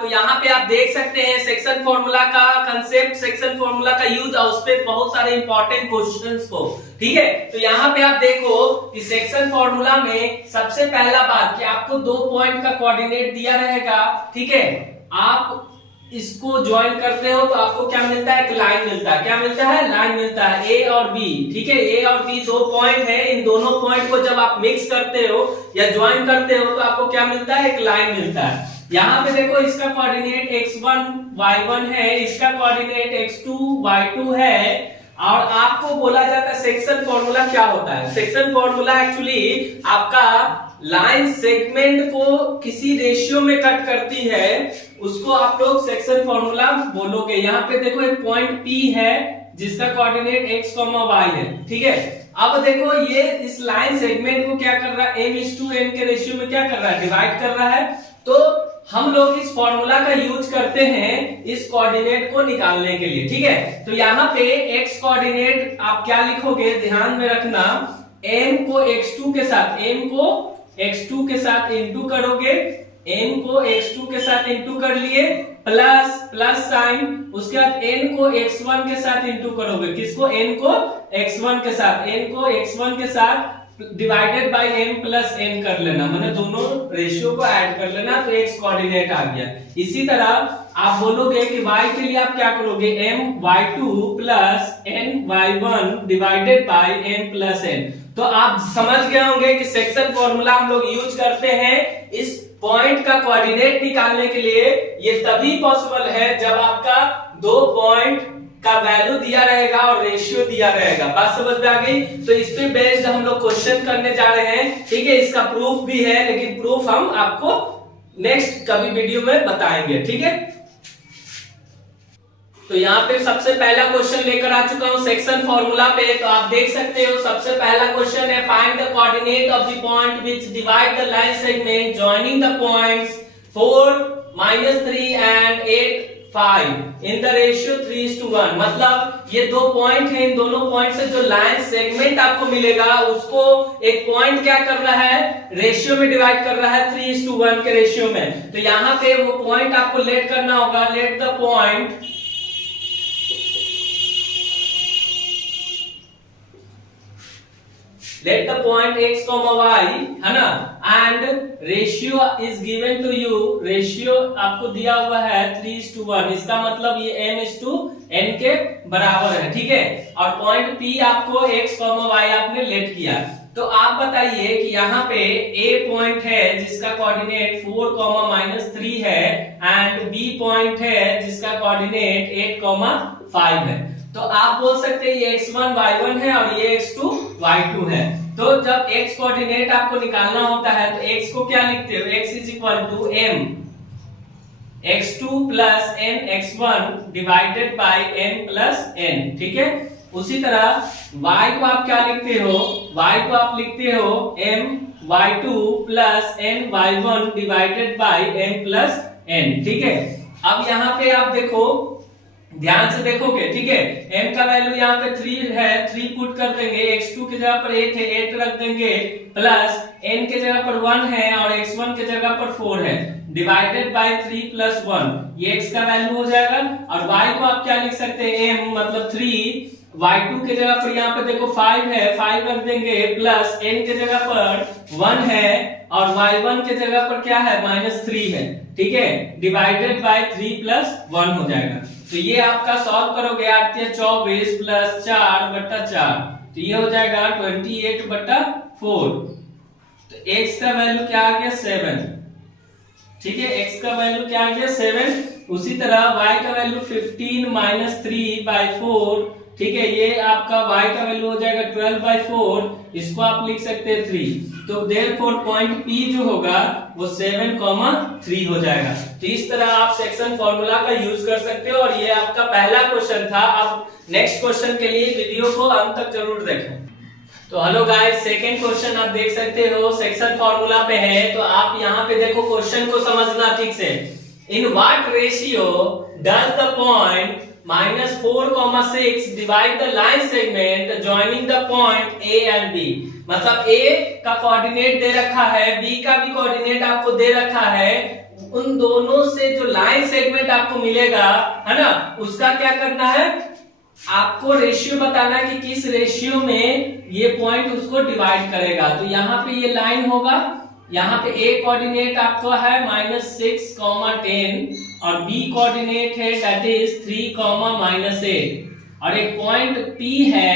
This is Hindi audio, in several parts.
तो यहाँ पे आप देख सकते हैं सेक्शन फॉर्मूला का कंसेप्ट, सेक्शन फॉर्मूला का यूज और उस पे बहुत सारे इंपॉर्टेंट क्वेश्चंस को। ठीक है, तो यहाँ पे आप देखो कि सेक्शन फॉर्मूला में सबसे पहला बात कि आपको 2 पॉइंट का कोऑर्डिनेट दिया रहेगा। ठीक है, आप इसको ज्वाइन करते हो तो आपको क्या मिलता है, एक लाइन मिलता है। क्या मिलता है, लाइन मिलता है, ए और बी। ठीक है, ए और बी 2 पॉइंट है, इन दोनों पॉइंट को जब आप मिक्स करते हो या ज्वाइन करते हो तो आपको क्या मिलता है, एक लाइन मिलता है। यहाँ पे देखो इसका कोऑर्डिनेट x1 y1 है, इसका कोऑर्डिनेट x2 y2 है। और आपको बोला जाता है सेक्शन फॉर्मूला क्या होता है। सेक्शन फॉर्मूला एक्चुअली आपका लाइन सेगमेंट को किसी रेशियो में कट करती है, उसको आप लोग सेक्शन फॉर्मूला बोलोगे। यहाँ पे देखो एक पॉइंट P है जिसका कोऑर्डिनेट x, y है। ठीक है, अब देखो ये इस लाइन सेगमेंट को क्या कर रहा है, m:n के रेशियो में क्या कर रहा है, डिवाइड कर रहा है। तो हम लोग इस फॉर्मूला का यूज करते हैं इस कोऑर्डिनेट को निकालने के लिए। ठीक है, तो यहाँ पे x कोऑर्डिनेट आप क्या लिखोगे, ध्यान में रखना, m को x2 के साथ, m को x2 के साथ इंटू करोगे, m को x2 के साथ इंटू कर लिए, प्लस साइन, उसके बाद n को x1 के साथ इंटू करोगे। किसको, n को x1 के साथ, n को x1 के साथ divided by m plus n कर लेना, मैंने दोनों रेशियो को ऐड कर लेना, तो x कोऑर्डिनेट आ गया। इसी तरह आप बोलोगे कि y के लिए आप क्या करोगे, m y2 plus n y1 divided by m plus n। तो आप समझ गए होंगे कि सेक्शन फॉर्मूला हम लोग यूज करते हैं इस पॉइंट का कोऑर्डिनेट निकालने के लिए। ये तभी पॉसिबल है जब आपका 2 पॉइंट का वैल्यू दिया रहेगा और रेशियो दिया रहेगा। बात समझ में आ गई। तो इस पे बेस्ड हम लोग क्वेश्चन करने जा रहे हैं। ठीक है, इसका प्रूफ भी है, लेकिन प्रूफ हम आपको नेक्स्ट कभी वीडियो में बताएंगे। ठीक है, तो यहाँ पे सबसे पहला क्वेश्चन लेकर आ चुका हूँ सेक्शन फॉर्मूला पे। तो आप देख सकते हो सबसे पहला क्वेश्चन है, find the coordinate of the point which divide the line segment joining the points 4, -3 and 8, 5 in the ratio 3:1। मतलब ये 2 पॉइंट है, इन दोनों पॉइंट से जो लाइन सेगमेंट आपको मिलेगा उसको एक पॉइंट क्या कर रहा है, रेशियो में डिवाइड कर रहा है 3:1 के रेशियो में। तो यहाँ पे वो पॉइंट आपको लेट करना होगा, let the point x, y है ना, and ratio is given to you, ratio आपको दिया हुआ है 3:1। इसका मतलब ये m:n के बराबर है। ठीक है, और पॉइंट P आपको x, y आपने लेट किया। तो आप बताइए कि यहाँ पे A पॉइंट है जिसका कोऑर्डिनेट 4, -3 है, एंड B पॉइंट है जिसका कोऑर्डिनेट 8, 5 है। तो आप बोल सकते हैं ये x1 y1 है और ये x2 y2 है। तो जब x कोऑर्डिनेट आपको निकालना होता है तो x को क्या लिखते हो, x is equal to m x2 plus n x1 divided by n plus n। ठीक है, उसी तरह y को आप क्या लिखते हो, y को आप लिखते हो m y2 plus n y1 divided by n plus n। ठीक है, अब यहाँ पे आप देखो, ध्यान से देखोगे। ठीक है, m का वैल्यू यहाँ पे 3 है, 3 पुट कर देंगे, x2 की जगह पर 8 है, 8 रख देंगे, प्लस n के जगह पर 1 है और x1 के जगह पर 4 है, डिवाइडेड बाय 3 प्लस 1, ये x का वैल्यू हो जाएगा। और y को आप क्या लिख सकते हैं, m मतलब 3, y2 के जगह पर यहाँ पे देखो 5 है, 5 रख देंगे, प्लस n के जगह पर 1 है और y1 के जगह पर क्या है, -3 है। ठीक है, डिवाइडेड बाय 3 प्लस 1 हो जाएगा। तो ये आपका सॉल्व करोगे, आती है 24 प्लस 4/4, तो ये हो जाएगा 28/4। तो x का वैल्यू क्या आ गया, 7। ठीक है, x का वैल्यू क्या आ गया, 7। उसी तरह y का वैल्यू 15 -3/4। ठीक है, ये आपका y का वैल्यू हो जाएगा 12/4, इसको आप लिख सकते हैं 3। तो देयरफॉर पॉइंट P जो होगा वो 7, 3 हो जाएगा। तो इस तरह आप सेक्शन फॉर्मूला का यूज कर सकते हो। और ये आपका पहला क्वेश्चन था। अब नेक्स्ट क्वेश्चन के लिए वीडियो को अंत तक जरूर देखें। तो हेलो गाइस, सेकंड क्वेश्चन आप देख सकते हो सेक्शन फॉर्मूला पे है। तो आप यहाँ पे देखो, क्वेश्चन को समझना ठीक से। In what ratio does the point -4, 6 divide the line segment joining the point A and B। मतलब A का कोऑर्डिनेट दे रखा है, B का भी कोऑर्डिनेट आपको दे रखा है, उन दोनों से जो लाइन सेगमेंट आपको मिलेगा, है ना, उसका क्या करना है, आपको रेशियो बताना है कि किस रेशियो में ये पॉइंट उसको डिवाइड करेगा। तो यहाँ पे ये लाइन होगा, यहाँ पे ए कोऑर्डिनेट आपका है -6, 10 और बी कोऑर्डिनेट है दैट इज 3, -8 और एक पॉइंट P है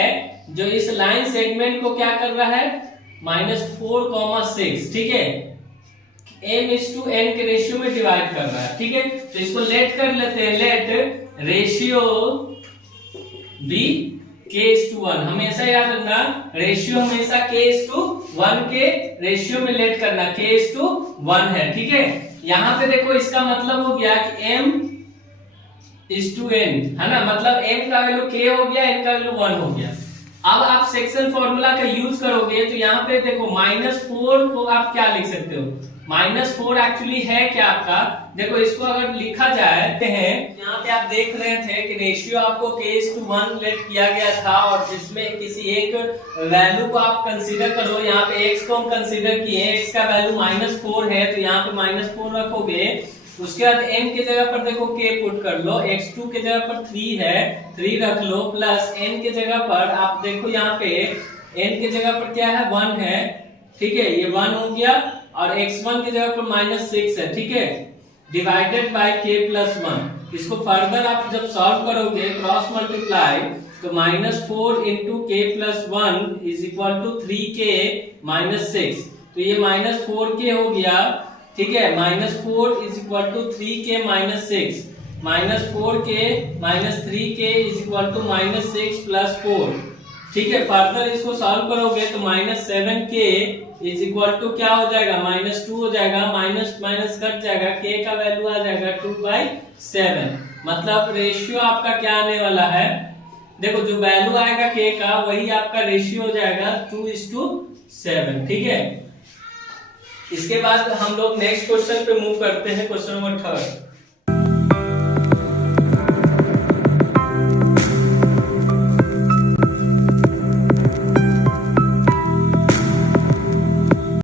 जो इस लाइन सेगमेंट को क्या कर रहा है, -4, 6, ठीक है, m/n के रेशियो में डिवाइड कर रहा है, ठीक है। तो इसको लेट कर लेते हैं, लेट रेशियो बी k/1, हमेशा याद रखना रेशियो हमेशा k/1 के रेशियो में लेट करना, k/1 है, ठीक है। यहां पे देखो इसका मतलब हो गया कि m/n, है ना, मतलब m का वैल्यू k हो गया, n का वैल्यू 1 हो गया। अब आप सेक्शन फॉर्मूला का यूज करोगे तो यहाँ पे देखो -4 को आप क्या लिख सकते हो, -4 एक्चुअली है क्या आपका, देखो इसको अगर लिखा जाए हैं, यहाँ पे आप देख रहे थे कि रेशियो आपको k/1 लेट किया गया था और जिसमें किसी एक वैल्यू को आप कंसीडर करो, यहाँ पे x को हम कंसीडर किए, x का वैल्यू -4 है तो यहाँ पे -4 रखोगे, उसके बाद m के जगह पर देखो k पुट कर लो, x2 के जगह पर 3 है 3 रख लो, प्लस n के जगह पर आप देखो यहाँ पे n के जगह पर क्या है 1 है, ठीक है, ये 1 हो गया और x1 की जगह पर -6 है, ठीक है, डिवाइडेड बाय k+1। इसको फर्दर आप जब सॉल्व करोगे क्रॉस मल्टीप्लाई तो -4 into k+1 is equal to 3k -6, तो ये -4k हो गया, ठीक है, -4 is equal to 3k -6, -4k -3k is equal to -6 + 4, ठीक है। फर्दर इसको सॉल्व करोगे तो -7k इज इक्वल टू क्या हो जाएगा, -2 हो जाएगा, माइनस माइनस कट जाएगा, k का वैल्यू आ जाएगा 2/7, मतलब रेशियो आपका क्या आने वाला है, देखो जो वैल्यू आएगा k का वही आपका रेशियो हो जाएगा 2:7, ठीक है। इसके बाद हम लोग नेक्स्ट क्वेश्चन पे मूव करते हैं, क्वेश्चन नंबर 3।